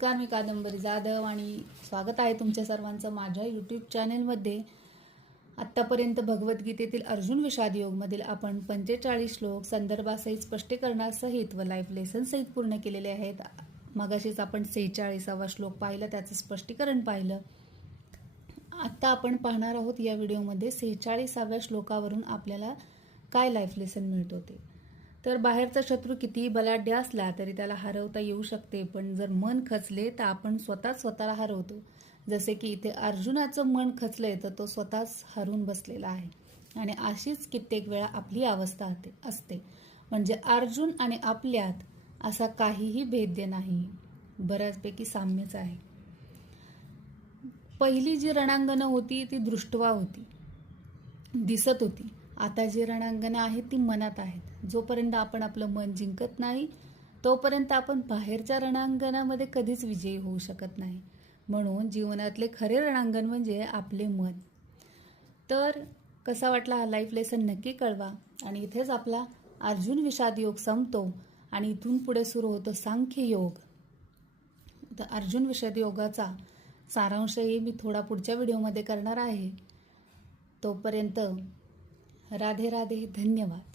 नमस्कार, मी कादंबरी जाधव आणि स्वागत आहे तुमच्या सर्वांचं माझ्या यूट्यूब चॅनेलमध्ये. आत्तापर्यंत भगवद्गीतेतील अर्जुन विषाद योगमधील आपण 45 श्लोक संदर्भासहित स्पष्टीकरणासहित व लाईफ लेसन सहित पूर्ण केलेले आहेत. मगाशीच आपण 46वा श्लोक पाहिला, त्याचं स्पष्टीकरण पाहिलं. आत्ता आपण पाहणार आहोत या व्हिडिओमध्ये 46व्या श्लोकावरून आपल्याला काय लाईफ लेसन मिळतो ते. तर बाहेरचा शत्रू कितीही बलाढ्य असला तरी त्याला हरवता येऊ शकते, पण जर मन खचले तर आपण स्वतःला हरवतो. जसे की इथे अर्जुनाचं मन खचलंय तर तो स्वतःच हरून बसलेला आहे. आणि अशीच कित्येक वेळा आपली अवस्था असते. म्हणजे अर्जुन आणि आपल्यात असा काहीही भेद्य नाही, बऱ्याचपैकी साम्यच आहे. पहिली जी रणांगणं होती ती दृष्टवा होती, दिसत होती. आता जी रणांगणं आहेत ती मनात आहेत. जोपर्यंत आपण आपलं मन जिंकत नाही तोपर्यंत आपण बाहेरच्या रणांगणामध्ये कधीच विजयी होऊ शकत नाही. म्हणून जीवनातले खरे रणांगण म्हणजे आपले मन. तर कसा वाटला हा लाईफ लेसन नक्की कळवा. आणि इथेच आपला अर्जुन विषाद योग संपतो आणि इथून पुढे सुरू होतो सांख्य योग. तर अर्जुन विषाद योगाचा सारांशही मी थोडा पुढच्या व्हिडिओमध्ये करणार आहे. तोपर्यंत राधे राधे, धन्यवाद.